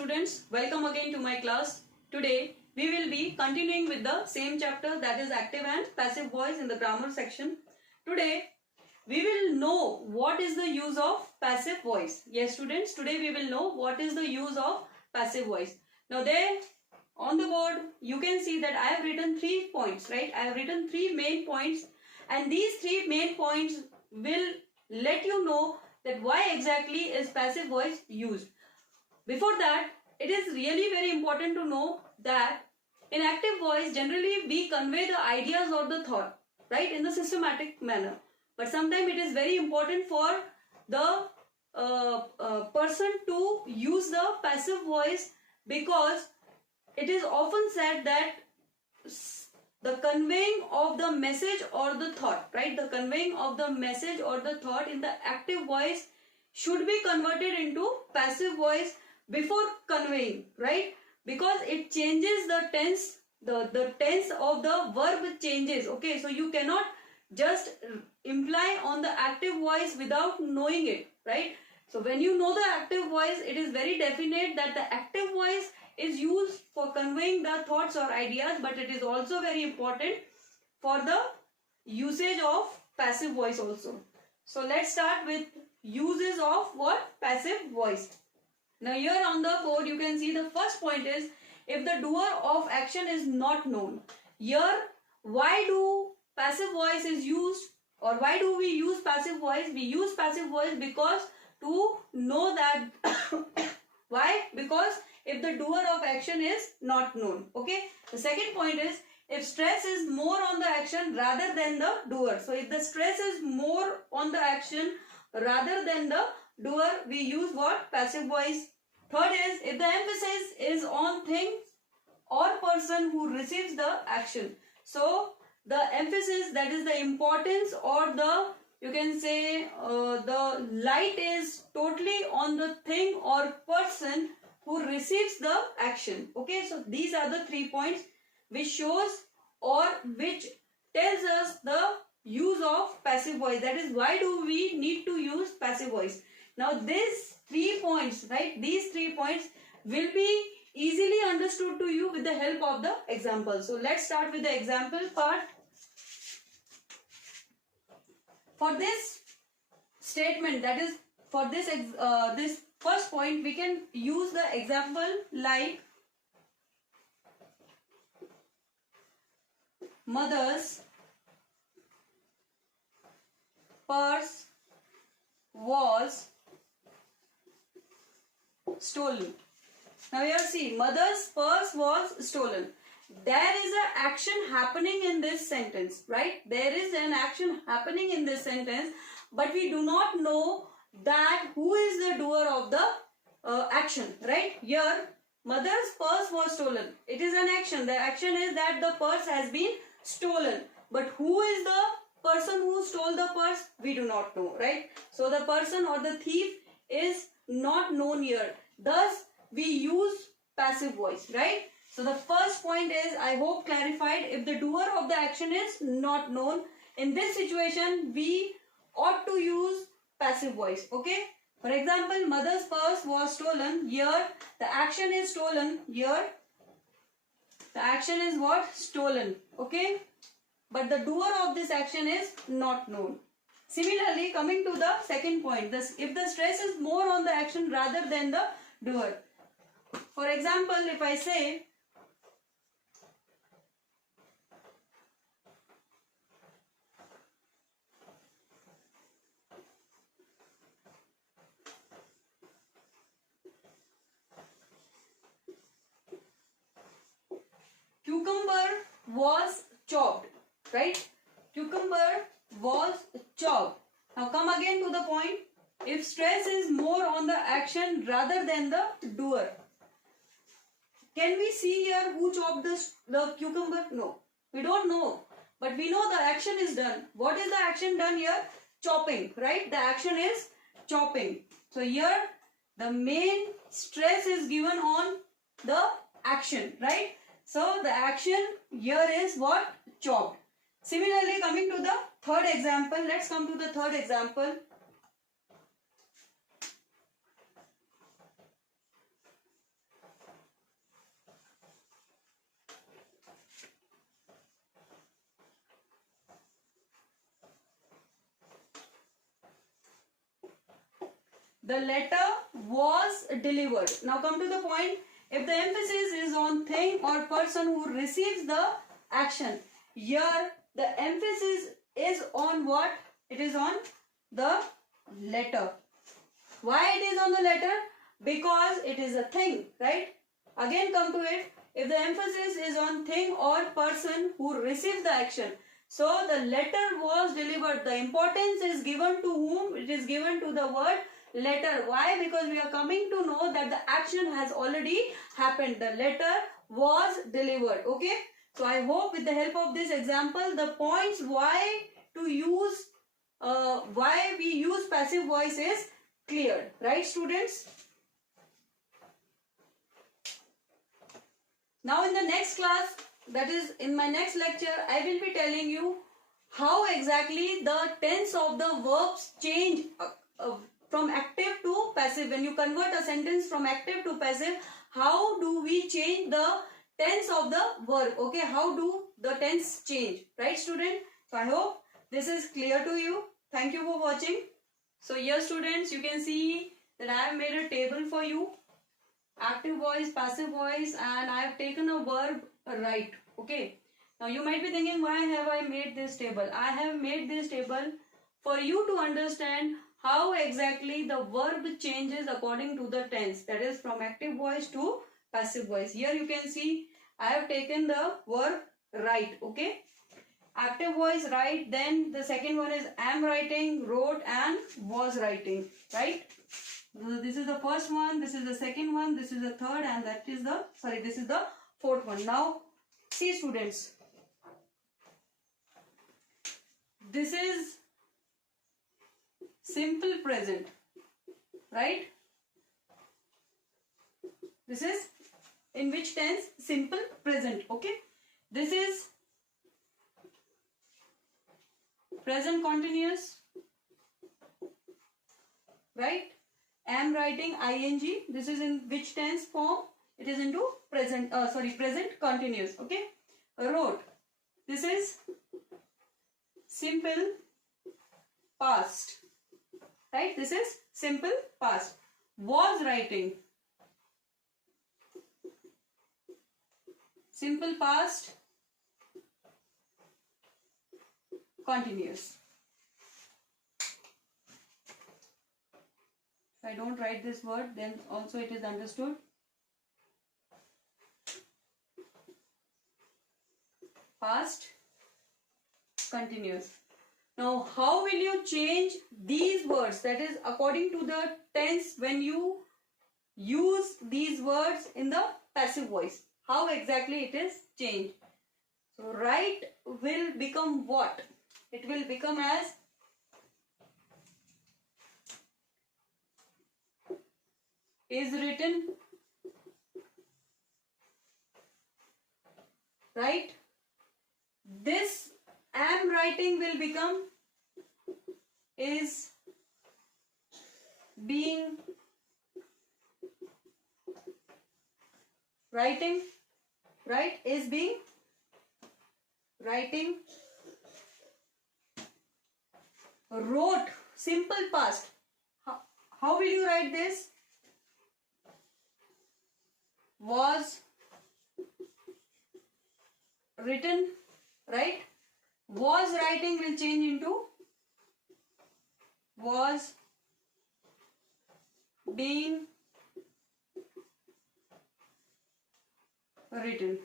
students, welcome again to my class. Today we will be continuing with the same chapter, that is active and passive voice in the grammar section. Today we will know what is the use of passive voice. Yes students, today we will know what is the use of passive voice. Now there on the board you can see that I have written 3 points, right? I have written 3 main points, and these 3 main points will let you know that why exactly is passive voice used. Before that, it is really very important to know that in active voice generally we convey the ideas or the thought, right, in the systematic manner. But sometimes it is very important for the person to use the passive voice, because it is often said that the conveying of the message or the thought, right, the conveying of the message or the thought in the active voice should be converted into passive voice before conveying, right, because it changes the tense, the tense of the verb changes. Okay, so you cannot just imply on the active voice without knowing it, right? So when you know the active voice, it is very definite that the active voice is used for conveying the thoughts or ideas, but it is also very important for the usage of passive voice also. So let's start with uses of what? Passive voice. Now here on the board you can see the first point is if the doer of action is not known. Here why do passive voice is used, or why do we use passive voice? We use passive voice because to know that why? Because if the doer of action is not known. Okay. The second point is if stress is more on the action rather than the doer. So if the stress is more on the action rather than the doer, we use what? Passive voice. Third is if the emphasis is on thing or person who receives the action. So the emphasis, that is the importance, or the, you can say the light is totally on the thing or person who receives the action. Okay, so these are the 3 points which shows or which tells us the use of passive voice. That is why do we need to use passive voice. Now these 3 points, right, these 3 points will be easily understood to you with the help of the example. So let's start with the example part. For this statement, that is for this this first point, we can use the example like mother's purse was stolen. Now here see, mother's purse was stolen. There is an action happening in this sentence, right? There is an action happening in this sentence, but we do not know that who is the doer of the action, right? Here, mother's purse was stolen. It is an action. The action is that the purse has been stolen. But who is the person who stole the purse? We do not know, right? So the person or the thief is not known here. Thus, we use passive voice, right? So the first point is, I hope clarified, if the doer of the action is not known, in this situation, we ought to use passive voice, okay? For example, mother's purse was stolen. Here, the action is stolen. Here, the action is what? Stolen, okay? But the doer of this action is not known. Similarly, coming to the second point, if the stress is more on the action rather than the doer. For example, if I say, cucumber was chopped, right? Cucumber was chopped. Now come again to the point. If stress is more on the action rather than the doer. Can we see here who chopped the cucumber? No. We don't know. But we know the action is done. What is the action done here? Chopping, right? The action is chopping. So here the main stress is given on the action, right? So the action here is what? Chopped. Similarly, coming to the third example, let's come to the third example. The letter was delivered. Now come to the point. If the emphasis is on thing or person who receives the action, here the emphasis is on what? It is on the letter. Why it is on the letter? Because it is a thing, right? Again come to it. If the emphasis is on thing or person who receives the action, so the letter was delivered. The importance is given to whom? It is given to the word letter. Why? Because we are coming to know that the action has already happened. The letter was delivered. Okay. So I hope with the help of this example, the points why to use, why we use passive voice is clear. Right, students? Now in the next class, that is in my next lecture, I will be telling you how exactly the tense of the verbs change from active to passive. When you convert a sentence from active to passive, how do we change the tense of the verb? Okay, how do the tense change? Right, student? So I hope this is clear to you. Thank you for watching. So here, students, you can see that I have made a table for you. Active voice, passive voice, and I have taken a verb write. Okay. Now you might be thinking, why have I made this table? I have made this table for you to understand how exactly the verb changes according to the tense. That is from active voice to passive voice. Here you can see I have taken the verb write. Okay. Active voice write. Then the second one is am writing, wrote, and was writing. Right. This is the first one, this is the second one, this is the third, and that is the, this is the fourth one. Now, see students, this is simple present, right? This is in which tense? Simple present, okay? This is present continuous, right? Am writing ing. This is in which tense form? It is into present. Present continuous. Okay. Wrote. This is simple past. Right. This is simple past. Was writing. Simple past continuous. If I don't write this word, then also it is understood. Past continuous. Now, how will you change these words? That is according to the tense when you use these words in the passive voice. How exactly it is changed? So, write will become what? It will become as is written, right? This am writing will become is being writing, right? Is being writing. Wrote, simple past. How will you write this? Was written, right? Was writing will change into was being written.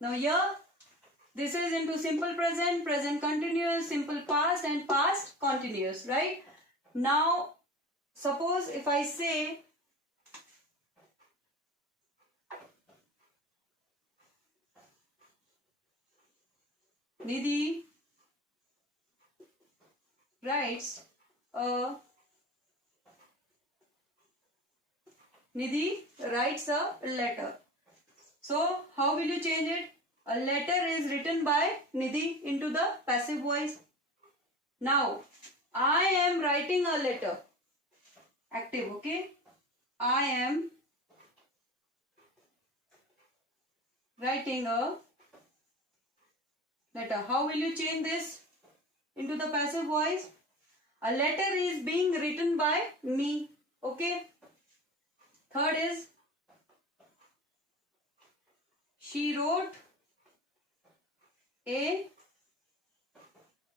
Now here, this is into simple present, present continuous, simple past, and past continuous, right? Now, suppose if I say Nidhi writes a letter. So, how will you change it? A letter is written by Nidhi into the passive voice. Now, I am writing a letter. Active, okay? I am writing a letter. How will you change this into the passive voice? A letter is being written by me. Okay. Third is she wrote a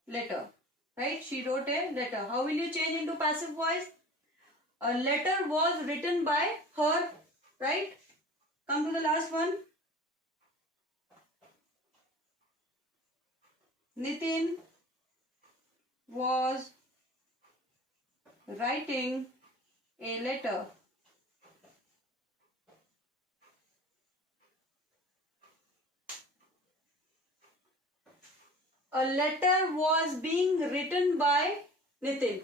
letter. Right? She wrote a letter. How will you change into passive voice? A letter was written by her. Right? Come to the last one. Nitin was writing a letter. A letter was being written by Nitin.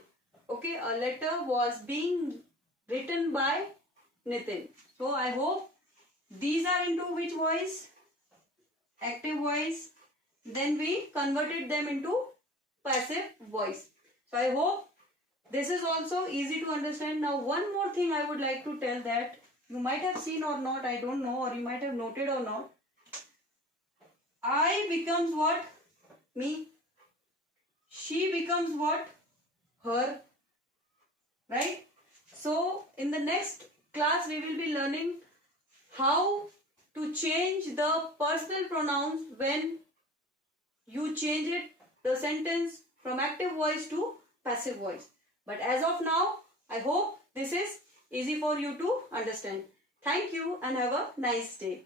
Okay, a letter was being written by Nitin. So I hope these are into which voice? Active voice. Then we converted them into passive voice. So I hope this is also easy to understand. Now one more thing I would like to tell, that you might have seen or not, I don't know, or you might have noted or not. I becomes what? Me. She becomes what? Her. Right? So in the next class we will be learning how to change the personal pronouns when you change it, the sentence from active voice to passive voice. But as of now, I hope this is easy for you to understand. Thank you and have a nice day.